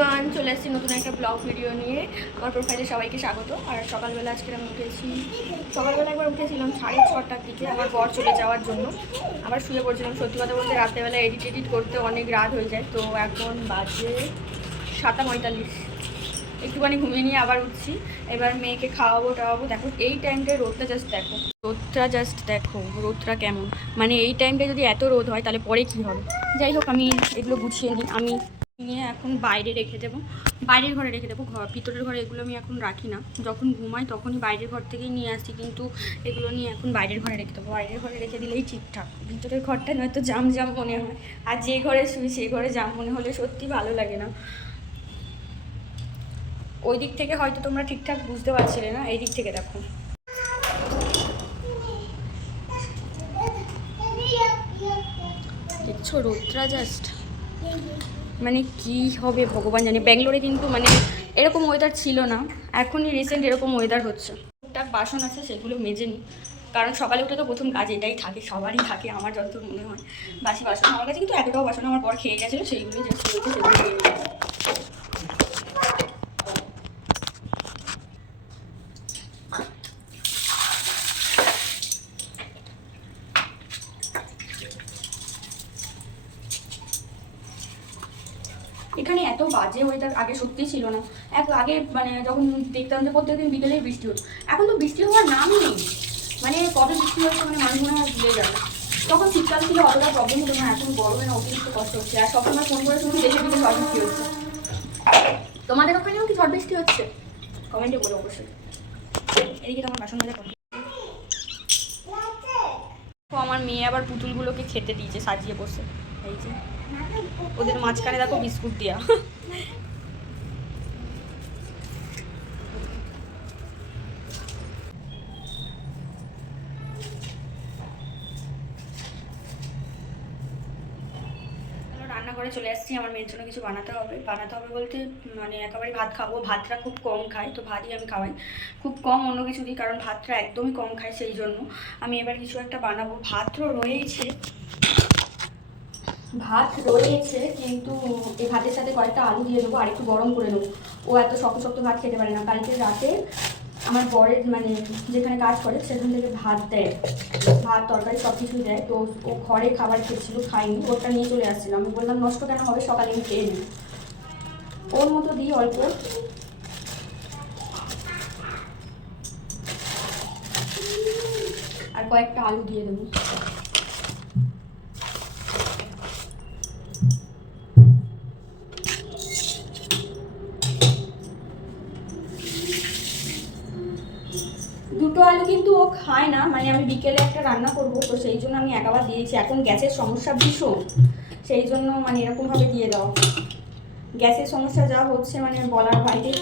Everyone, চলে এসেছি নতুন একটা ব্লগ ভিডিও নিয়ে। আমার প্রোফাইলে সবাইকে স্বাগত। আর সকালবেলা আজকে আমি উঠেছি, সকালবেলা একবার উঠেছিলাম 6:30টার দিকে আমার বর চলে যাওয়ার জন্য। আবার শুয়ে পড়ছিলাম। সত্যি কথা বলতে রাত্রেবেলা এডিট করতে অনেক রাত হয়ে যায়। তো এখন বাজে 7:45, একটুখানি ঘুমিয়ে নিয়ে আবার উঠছি। এবার মেয়েকে খাওয়াবো। দেখো এই টাইমটায় রোদটা জাস্ট দেখো রোদটা কেমন। মানে এই টাইমটা যদি এত রোদ হয় তাহলে পরে কী হবে। যাই হোক, আমি এগুলো গুছিয়ে নিই। আমি নিয়ে এখন বাইরে রেখে দেবো, বাইরের ঘরে রেখে দেবো। ভিতরের ঘরে এগুলো আমি এখন রাখি না, যখন ঘুমাই তখনই বাইরের ঘর থেকেই নিয়ে আসি। কিন্তু এগুলো নিয়ে এখন বাইরের ঘরে রেখে দেবো। বাইরের ঘরে রেখে দিলেই ঠিকঠাক। ভিতরের ঘরটা নয়তো জাম মনে হয়। আর যে ঘরে শুই সেই ঘরে জাম মনে হলে সত্যি ভালো লাগে না। ওই দিক থেকে হয়তো তোমরা ঠিকঠাক বুঝতে পারছিলে না, এই দিক থেকে দেখো। দেখছো রোদটা জাস্ট, মানে কি হবে ভগবান জানে। ব্যাঙ্গালোরে কিন্তু মানে এরকম ওয়েদার ছিল না, এখনই রিসেন্ট এরকম ওয়েদার হচ্ছে। টুকটাক বাসন আছে, সেগুলো মেজে নিই। কারণ সকালে উঠে তো প্রথম কাজ এটাই থাকে, সবারই থাকে, আমার যতদূর মনে হয়। বাসি বাসন আমার কাছে কিন্তু এতটাও বাসন আমার পর খেয়ে গেছিলো, সেইগুলোই যে সেগুলো খেয়ে নিই। এখানে এত বাজে ওয়েদার আগে সত্যি ছিল না। আগে মানে যখন দেখতাম যে প্রত্যেকদিন বিকেলেই বৃষ্টি হতো, এখন তো বৃষ্টি হওয়ার নামই নেই। মানে কবে বৃষ্টি হচ্ছে মানে মানুষ মনে হয় ভুলে যাবে। তখন শীতকাল ছিল, অতটা প্রবলেম হতো না। এখন গরমে না অতিরিক্ত কষ্ট হচ্ছে। আর সবসময় ফোন করে শুনি দেশের দিকে ঝড় বৃষ্টি হচ্ছে। তোমাদের ওখানেও কি ঝড় বৃষ্টি হচ্ছে? কমেন্টে বলো অবশ্যই। এদিকে তোমার বাসন মাজা করো। আমার মেয়ে আবার পুতুলগুলোকে খেতে দিয়েছে সাজিয়ে বসে। এই যে ওদের মাঝখানে দেখো বিস্কুট দেওয়া। রান্নাঘরে চলে আসছি। আমার মেয়ের জন্য কিছু বানাতে হবে বলতে মানে একেবারে ভাত খাবো। ভাতটা খুব কম খায়, তো ভাতই আমি খাওয়াই খুব কম, অন্য কিছু দিই, কারণ ভাতটা একদমই কম খায়। সেই জন্য আমি এবার কিছু একটা বানাবো। ভাত রয়েছে কিন্তু এই ভাতের সাথে কয়েকটা আলু দিয়ে দেবো আর একটু গরম করে নেবো। ও এত শক্ত ভাত খেতে পারে না। কালকে রাতে আমার বরের মানে যেখানে কাজ করে সেখান থেকে ভাত দেয়, ভাত তরকারি সব কিছুই দেয়। তো ও ঘরে খাবার খেয়েছিল, খাইনি, ওটা নিয়ে চলে আসছিল। আমি বললাম নষ্ট কেন হবে, সকালে আমি খেয়ে নিই। ওর মতো দিই অল্প, আর কয়েকটা আলু দিয়ে দেবো। দুটো আলু কিন্তু ও খায় না, মানে আমি বিকেলে একটা রান্না করবো, তো সেই জন্য আমি একবার দিয়েছি। এখন গ্যাসের সমস্যা ভীষণ, সেই জন্য মানে এরকমভাবে দিয়ে দাও। গ্যাসের সমস্যা যা হচ্ছে মানে বলার বাইরে।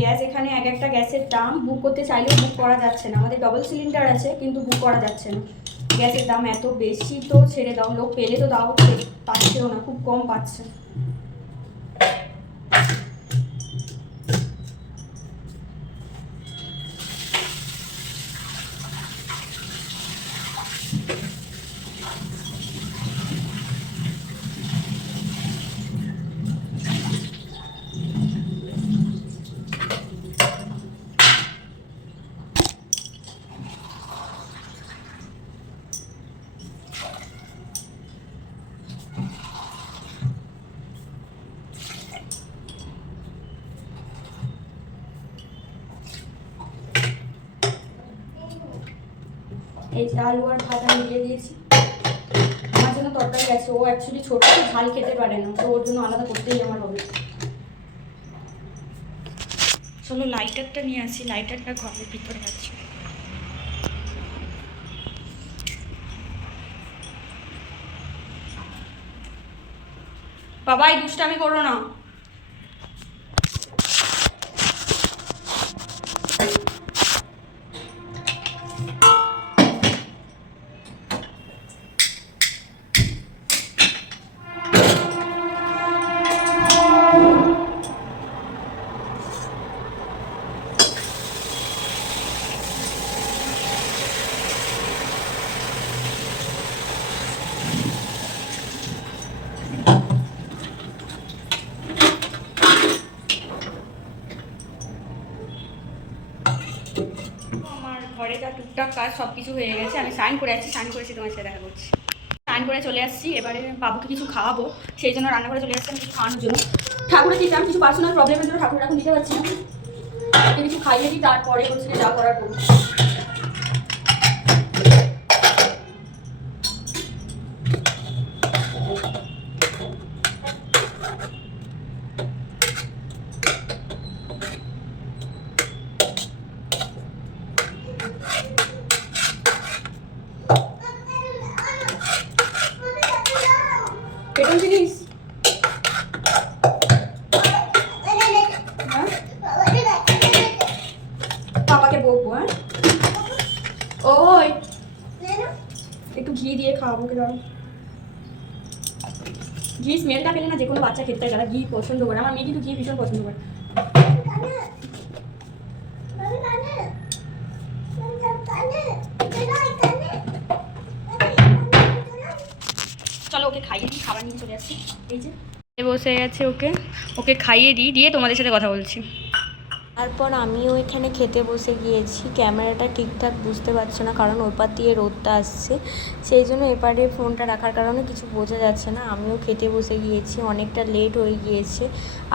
গ্যাস এখানে এক একটা গ্যাসের দাম, বুক করতে চাইলেও বুক করা যাচ্ছে না। আমাদের ডবল সিলিন্ডার আছে কিন্তু বুক করা যাচ্ছে না, গ্যাসের দাম এত বেশি। তো ছেড়ে দাও, লোক পেলে তো দাও, পাচ্ছেও না, খুব কম পাচ্ছে। এই যে আলু আর ভাত আমি দিয়ে দিয়েছি। আমার জন্য তরকারি আছে, ও অ্যাকচুয়ালি ছোট, ঝাল খেতে পারে না, তো ওর জন্য আলাদা করতেই আমার হবে। চলো লাইটারটা নিয়ে আসি, লাইটারটা ঘরের ভিতরে আছে। বাবা এই দুষ্টামি করো না। ঘরে যা টুকটাক কাজ সব কিছু হয়ে গেছে। আমি স্নান করে আসছি, স্নান করেছি, তোমার সাথে দেখা করছি। স্নান করে চলে আসছি, এবারে বাবুকে কিছু খাওয়াবো, সেই জন্য রান্না করে চলে আসছি আমি কিছু খাওয়ানোর জন্য। ঠাকুরের দিতাম, কিছু পার্সোনাল প্রবলেমের জন্য ঠাকুর এখন দিতে পারছি না, কিছু খাইয়ে দিই, তারপরে হচ্ছে যা করার করবো। কেটন জিনিস পাপাকে বকবো। হ্যাঁ ওই একটু ঘি দিয়ে খাওয়াবো, কে দাও। ঘি স্মেলটা পেলে না যে কোনো বাচ্চা খেতে গেলে ঘি পছন্দ করে। আমার মেয়ে কিন্তু ঘি ভীষণ পছন্দ করে। চলো ওকে খাইয়ে দিই, খাবার নিয়ে চলে আসছি। এই যে বসে গেছে, ওকে ওকে খাইয়ে দিই, দিয়ে তোমাদের সাথে কথা বলছি। তারপর আমিও এখানে খেতে বসে গিয়েছি। ক্যামেরাটা ঠিকঠাক বুঝতে পারছে না, কারণ ওপার দিয়ে রোদটা আসছে, সেই জন্য এপারে ফোনটা রাখার কারণে কিছু বোঝা যাচ্ছে না। আমিও খেতে বসে গিয়েছি, অনেকটা লেট হয়ে গিয়েছে।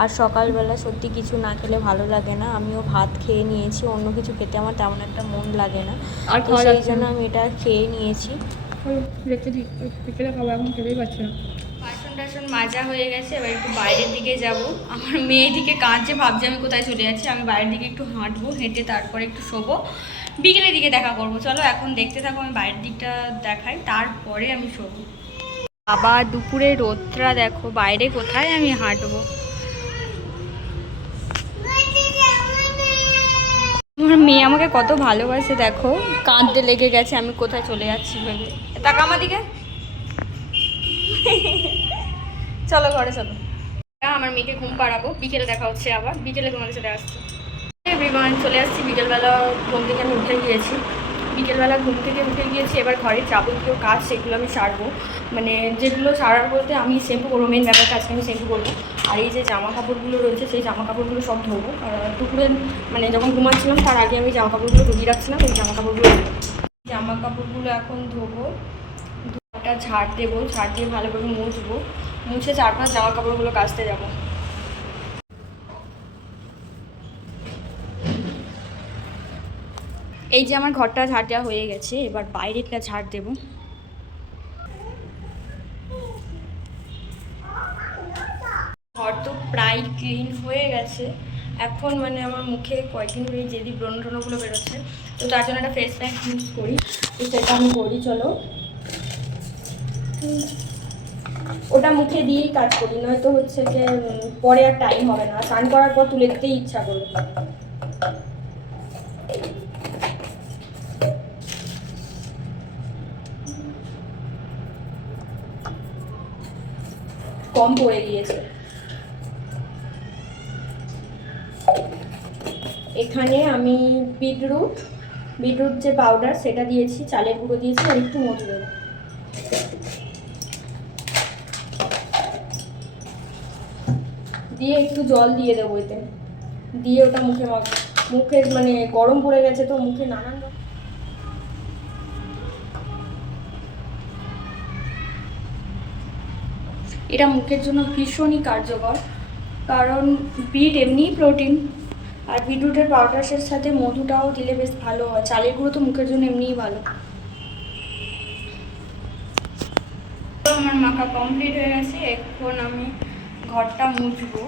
আর সকালবেলা সত্যি কিছু না খেলে ভালো লাগে না। আমিও ভাত খেয়ে নিয়েছি, অন্য কিছু খেতে আমার তেমন একটা মন লাগে না, আর সেই জন্য আমি এটা খেয়ে নিয়েছি। বাসন টাসন মাজা হয়ে গেছে, এবার একটু বাইরের দিকে যাব। আমার মেয়ে দিকে কাঁদছে, ভাবছে আমি কোথায় চলে যাচ্ছি। আমি বাইরের দিকে একটু হাঁটবো, হেঁটে তারপরে একটু শোবো, বিকেলের দিকে দেখা করবো। চলো এখন দেখতে থাকো, আমি বাইরের দিকটা দেখাই, তারপরে আমি শোবো। বাবা দুপুরে রোদটা দেখো, বাইরে কোথায় আমি হাঁটবো। আমার মেয়ে আমাকে কত ভালোবাসে দেখো, কাঁদতে লেগে গেছে আমি কোথায় চলে যাচ্ছি ভেবে। টাকা আমার দিকে চলো ঘরে চলো। আমার মেয়েকে ঘুম পাড়াবো, বিকেলে দেখা হচ্ছে, আবার বিকেলে তোমাদের সাথে আসছি। এভরিওয়ান, চলে আসছি বিকেলবেলা। ঘুম থেকে আমি উঠে গিয়েছি, বিকেলবেলা ঘুম থেকে উঠে গিয়েছি। এবার ঘরের যাবতীয় কাজ সেগুলো আমি সারবো, মানে যেগুলো সারার বলতে আমি শ্যাম্পু করবো, মেন ব্যাপারটা আজকে আমি শ্যাম্পু করবো। আর এই যে জামা কাপড়গুলো রয়েছে সেই জামা কাপড়গুলো সব ধোবো। দুপুরে মানে যখন ঘুমাচ্ছিলাম তার আগে আমি জামা কাপড়গুলো ধুয়ে রাখছিলাম, এই জামা কাপড়গুলো এখন ধোবো, একটা ঝাড় দেবো, ঝাড় দিয়ে ভালোভাবে মুছবো, মুছে 4-5 জামা কাপড়গুলো কাচতে যাবো। এই যে আমার ঘরটা ঝাড় দেওয়া হয়ে গেছে, এবার বাইরেটা ঝাড় দেবো। ঘর তো প্রায় ক্লিন হয়ে গেছে। এখন মানে আমার মুখে কয়েকদিন ধরে যেদি ব্রণ ট্রণগুলো বেরোচ্ছে, তো তার জন্য একটা ফেস প্যাক ইউজ করি, তো সেটা আমি করি। চলো ওটা মুখে দিয়েই কাজ করি, নয়তো হচ্ছে যে পরে আর টাইম হবে না, স্নান করার পর তুলে দিতেই ইচ্ছা করবে। কম পড়ে গিয়েছে। এখানে আমি বিটরুট যে পাউডার সেটা দিয়েছি, চালের গুঁড়ো দিয়েছি, আর একটু মধু দেবো। দিয়ে একটু জল দিয়ে দেবো এতে, দিয়ে ওটা মুখে মাখবো। মুখে মানে গরম পড়ে গেছে তো মুখে নানান রকম। এটা মুখের জন্য ভীষণই কার্যকর, কারণ বিট এমনিই প্রোটিন, আর বিটরুটের পাউডারের সাথে মধুটাও দিলে বেশ ভালো হয়। চালের গুঁড়ো তো মুখের জন্য এমনিই ভালো। আমার মাখা কমপ্লিট হয়ে গেছে, এখন আমি ঘরটা মুছবো।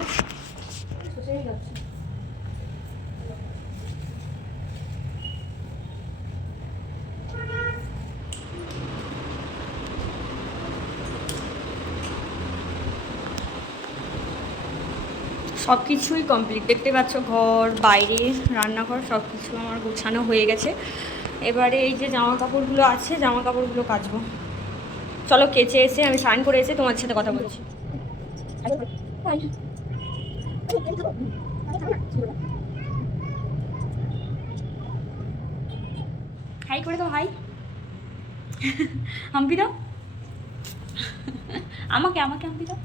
সব কিছুই কমপ্লিট, দেখতে পাচ্ছ ঘর বাইরে রান্নাঘর সব কিছু আমার গোছানো হয়ে গেছে। এবারে এই যে জামা কাপড়গুলো আছে, জামা কাপড়গুলো কাচবো। চলো কেচে এসে আমি স্নান করে এসে তোমাদের সাথে কথা বলছি। হাই করে দাও, হাই হাম্পি দাও, আমাকে হাম্পি দাও।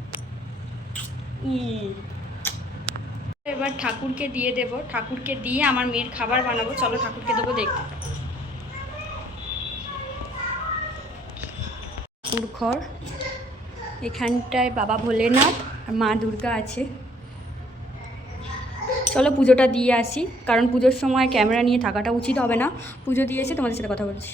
এবার ঠাকুরকে দিয়ে দেবো, ঠাকুরকে দিয়ে আমার মেয়ের খাবার বানাবো। চলো ঠাকুরকে দেবো দেখতে। ঠাকুর ঘর, এখানটায় বাবা ভোলেনাথ আর মা দুর্গা আছে। চলো পুজোটা দিয়ে আসি, কারণ পুজোর সময় ক্যামেরা নিয়ে থাকাটা উচিত হবে না। পুজো দিয়ে এসে তোমাদের সাথে কথা বলছি।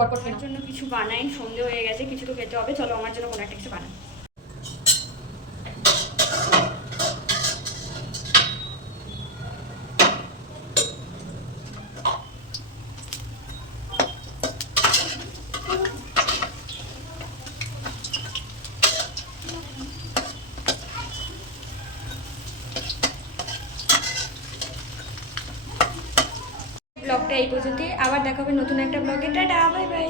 পটপটের জন্য কিছু বানাই, সন্ধে হয়ে গেছে, কিছু তো খেতে হবে। চলো আমার জন্য কোনো একটা কিছু বানাই। ব্লগটা এই পর্যন্তই, আবার দেখা হবে নতুন একটা ব্লগে। Tata, bye bye.